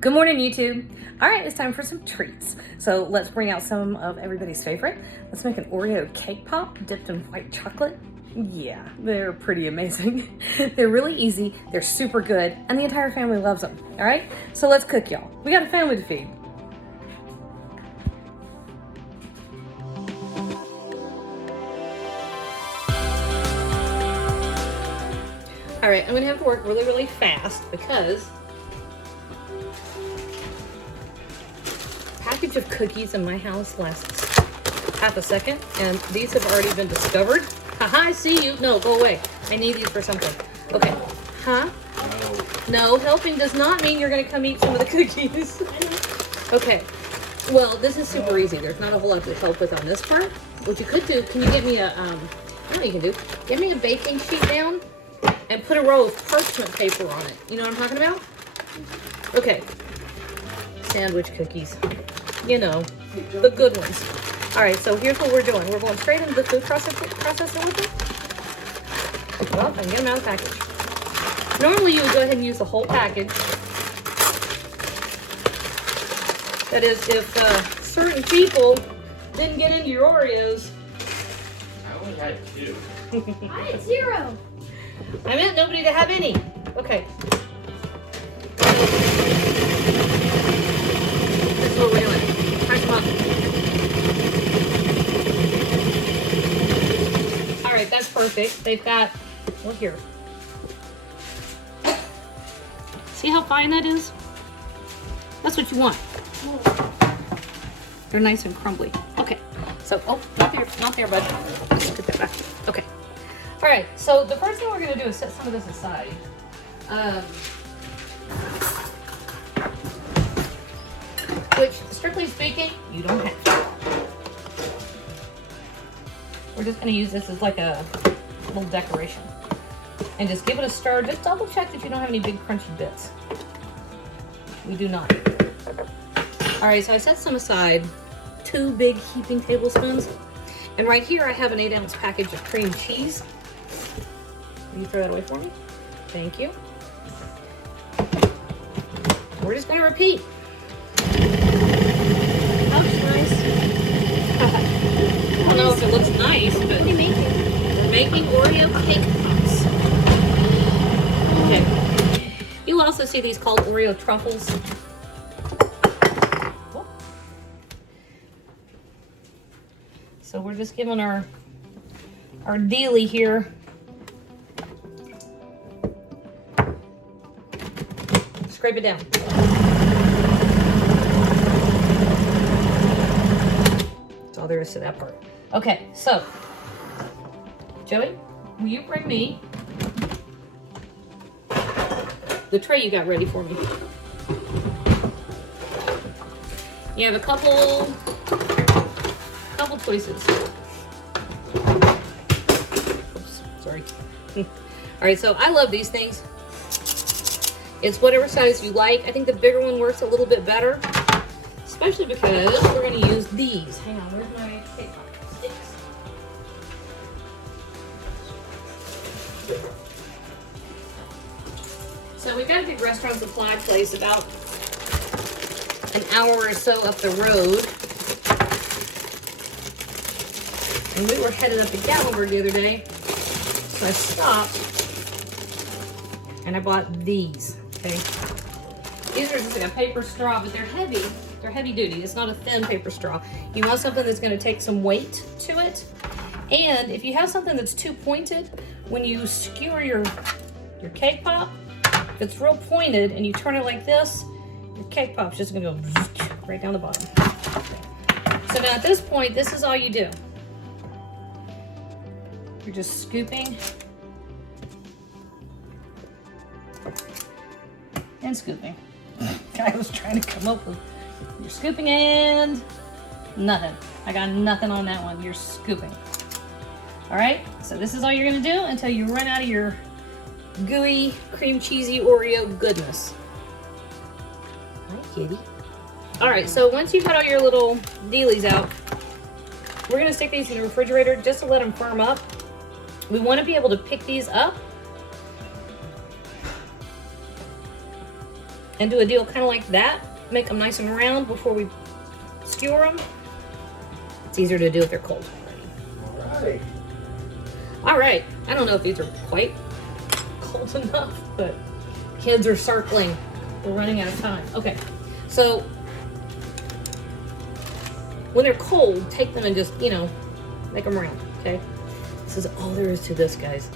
Good morning, YouTube. All right, it's time for some treats. So let's bring out some of everybody's favorite. Let's make an Oreo cake pop dipped in white chocolate. Yeah, they're pretty amazing. They're really easy, they're super good, and the entire family loves them. All right, so let's cook, y'all. We got a family to feed. All right, I'm gonna have to work really, really fast because package of cookies in my house lasts half a second, and these have already been discovered. Haha, I see you. No, go away. I need these for something. Okay. Huh? No, helping does not mean you're gonna come eat some of the cookies. Okay. Well, this is super easy. There's not a whole lot to help with on this part. What you could do, can you get me a, I know what you can do. Get me a baking sheet down and put a row of parchment paper on it. You know what I'm talking about? Okay. Sandwich cookies. You know, the good ones. All right, so here's what we're doing. We're going straight into the food processor with it. Well, I can get them out of the package. Normally, you would go ahead and use the whole package. That is, if certain people didn't get into your Oreos. I only had 2. I had 0. I meant nobody to have any. Okay. That's what we're doing. Press them up. All right, that's perfect. They've got, well, here. See how fine that is? That's what you want. They're nice and crumbly. Okay, so, oh, not there, bud. Let's put that back. Okay. All right, so the first thing we're gonna do is set some of this aside. Which, strictly speaking, you don't have to. We're just gonna use this as like a little decoration. And just give it a stir. Just double check that you don't have any big crunchy bits. We do not. All right, so I set some aside, 2 big heaping tablespoons. And right here I have an 8-ounce package of cream cheese. Will you throw that away for me? Thank you. We're just gonna repeat. Nice. I don't know if it looks nice, but What are you making? we're making Oreo cake pops. Okay. You also see these called Oreo truffles. Whoop. So we're just giving our dealie here. Scrape it down. All there is to that part. Okay, so Joey, will you bring me the tray you got ready for me? You have a couple choices. Oops, sorry. All right, so I love these things. It's whatever size you like. I think the bigger one works a little bit better. Especially because we're going to use these. Hang on, where's my cake pop sticks? So we've got a big restaurant supply place about an hour or so up the road. And we were headed up to Gatlinburg the other day. So I stopped and I bought these, okay? These are just like a paper straw, but they're heavy. They're heavy duty. It's not a thin paper straw. You want something that's going to take some weight to it. And if you have something that's too pointed, when you skewer your cake pop, if it's real pointed and you turn it like this, your cake pop's just going to go right down the bottom. So now at this point, this is all you do. You're just scooping and scooping. I was trying to come up with, you're scooping and nothing. I got nothing on that one. You're scooping. All right, so this is all you're gonna do until you run out of your gooey, cream cheesy Oreo goodness. Hi, kitty. All right, so once you've got all your little dealies out, we're gonna stick these in the refrigerator just to let them firm up. We wanna be able to pick these up and do a deal kind of like that. Make them nice and round before we skewer them. It's easier to do if they're cold already. All right. I don't know if these are quite cold enough, but kids are circling. We're running out of time. Okay, so when they're cold, take them and just, make them round, okay? This is all there is to this, guys.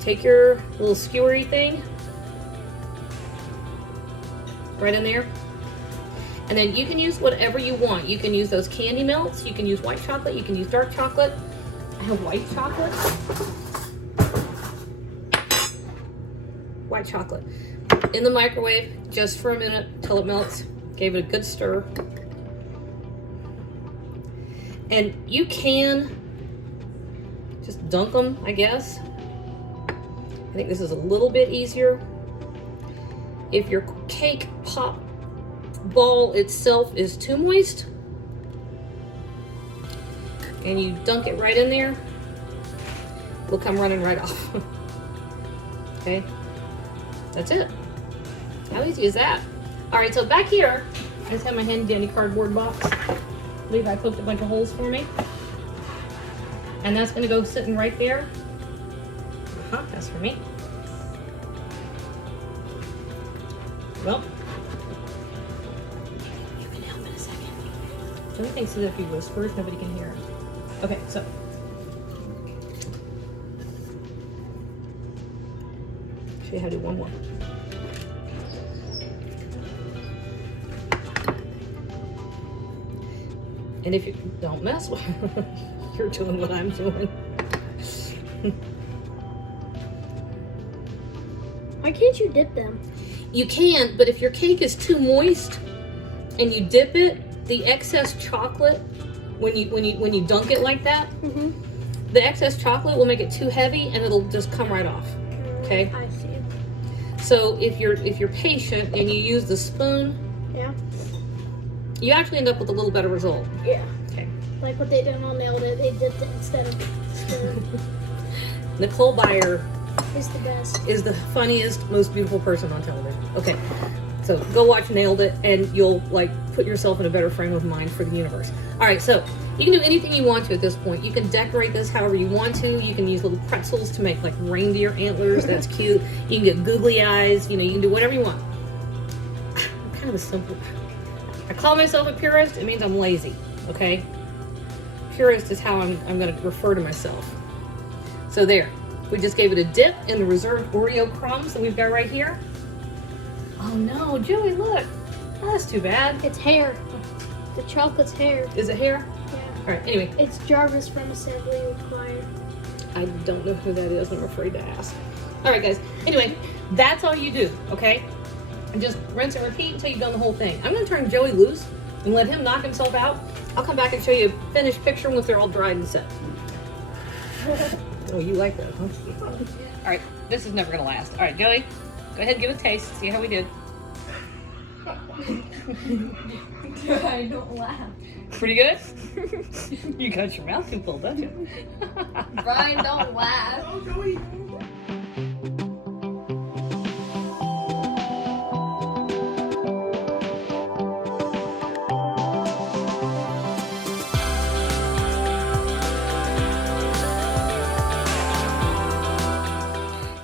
Take your little skewery thing right in there. And then you can use whatever you want. You can use those candy melts. You can use white chocolate. You can use dark chocolate. I have white chocolate. White chocolate. In the microwave just for a minute till it melts. Gave it a good stir. And you can just dunk them, I guess. I think this is a little bit easier. If your cake pop ball itself is too moist and you dunk it right in there, it'll come running right off. Okay, that's it. How easy is that? All right, so back here, I just have my handy dandy cardboard box. Levi poked a bunch of holes for me. And that's gonna go sitting right there. That's for me. Well, you can help in a second. Joey thinks that if he whispers, nobody can hear him. Okay, so. Show you how to do one more. And if you don't mess with you're doing what I'm doing. Why can't you dip them? You can, but if your cake is too moist and you dip it, the excess chocolate, when you dunk it like that, the excess chocolate will make it too heavy and it'll just come right off. Okay? I see. So if you're patient and you use the spoon, yeah, you actually end up with a little better result. Yeah. Okay. Like what they done on Nailed It, they dipped it instead of spoon. Nicole Byer Is the best. is the funniest, most beautiful person on television. Okay, so go watch Nailed It and you'll put yourself in a better frame of mind for the universe. All right, so you can do anything you want to at this point. You can decorate this however you want to. You can use little pretzels to make reindeer antlers. That's cute. You can get googly eyes. You can do whatever you want. I'm kind of a simple. I call myself a purist. It means I'm lazy. Okay, purist is how I'm going to refer to myself. So there. We just gave it a dip in the reserved Oreo crumbs that we've got right here. Oh no, Joey, look. Oh, that's too bad. It's hair. The chocolate's hair. Is it hair? Yeah. All right, anyway. It's Jarvis from Assembly Required. I don't know who that is. I'm afraid to ask. All right, guys. Anyway, that's all you do, okay? And just rinse and repeat until you've done the whole thing. I'm going to turn Joey loose and let him knock himself out. I'll come back and show you a finished picture once they're all dried and set. Oh, you like that, huh? All right, this is never gonna last. All right, Joey, go ahead and give it a taste. See how we did. I don't laugh. Pretty good? You got your mouth too full, don't you? Brian, don't laugh.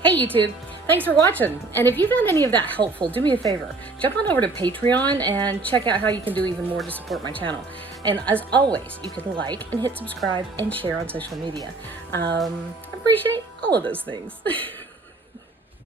Hey YouTube, thanks for watching. And if you found any of that helpful, do me a favor. Jump on over to Patreon and check out how you can do even more to support my channel. And as always, you can like and hit subscribe and share on social media. I appreciate all of those things.